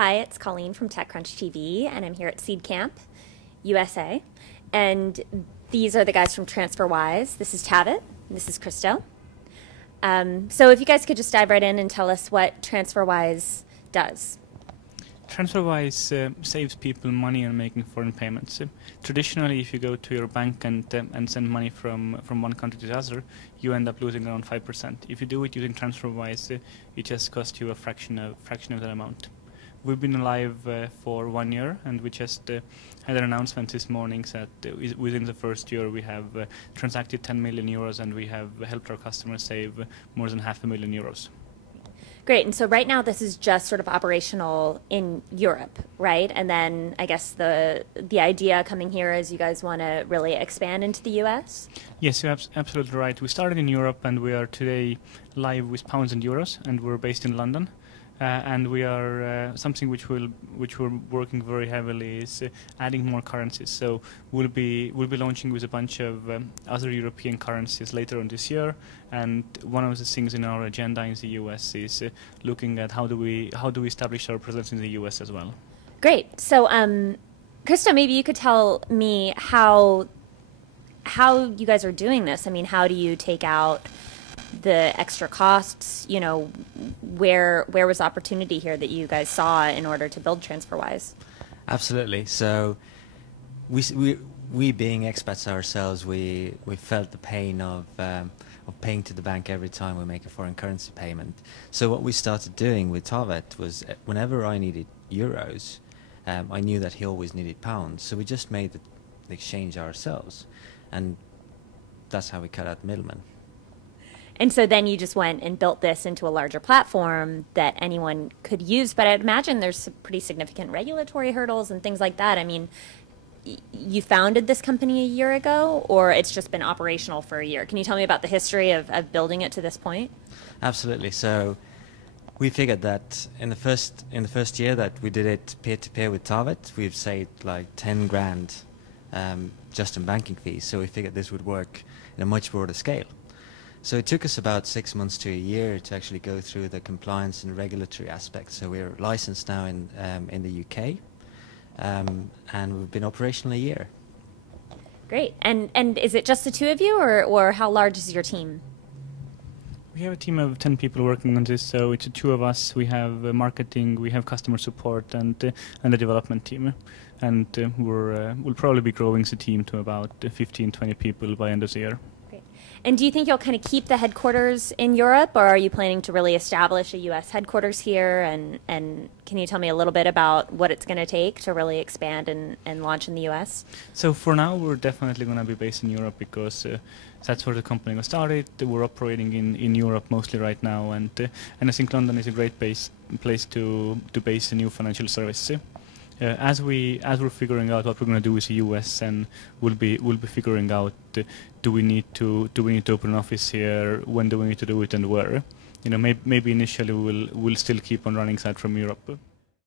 Hi, it's Colleen from TechCrunch TV, and I'm here at Seedcamp USA. And these are the guys from Transferwise. This is Tavit, and this is Christo. So if you guys could just dive right in and tell us what Transferwise does. Transferwise saves people money on making foreign payments. Traditionally, if you go to your bank and send money from one country to the other, you end up losing around 5%. If you do it using Transferwise, it just costs you a fraction of that amount. We've been live for 1 year, and we just had an announcement this morning that within the first year we have transacted 10 million euros, and we have helped our customers save more than €500,000. Great, and so right now this is just sort of operational in Europe, right? And then I guess the idea coming here is you guys want to really expand into the US? Yes, you're absolutely right. We started in Europe, and we are today live with pounds and euros, and we're based in London. And we are something which we're working very heavily is adding more currencies. So we'll be launching with a bunch of other European currencies later on this year. And one of the things in our agenda in the US is looking at how do we establish our presence in the US as well. Great. So Krista, maybe you could tell me how you guys are doing this. I mean, how do you take out the extra costs? You know, where was opportunity here that you guys saw in order to build Transferwise? Absolutely. So we being expats ourselves, we felt the pain of paying to the bank every time we make a foreign currency payment. So what we started doing with Tavet was whenever I needed euros, I knew that he always needed pounds. So we just made the exchange ourselves, and that's how we cut out the middleman. And so then you just went and built this into a larger platform that anyone could use. But I'd imagine there's some pretty significant regulatory hurdles and things like that. I mean, you founded this company a year ago, or it's just been operational for a year? Can you tell me about the history of building it to this point? Absolutely. So we figured that in the first year that we did it peer-to-peer with Tavet, we've saved like 10 grand just in banking fees. So we figured this would work in a much broader scale. So it took us about 6 months to a year to actually go through the compliance and regulatory aspects. So we're licensed now in the UK, and we've been operational a year. Great. And is it just the two of you, or how large is your team? We have a team of 10 people working on this, so it's the two of us. We have marketing, we have customer support, and a development team. And we'll probably be growing the team to about 15-20 people by end of the year. And do you think you'll kind of keep the headquarters in Europe, or are you planning to really establish a U.S. headquarters here? And can you tell me a little bit about what it's going to take to really expand and launch in the U.S.? So for now, we're definitely going to be based in Europe because that's where the company got started. We're operating in Europe mostly right now, and I think London is a great place to base a new financial service. As we're figuring out what we're going to do with the US, and we'll be figuring out do we need to open an office here, when do we need to do it, and where. You know, maybe initially we'll still keep on running that from Europe.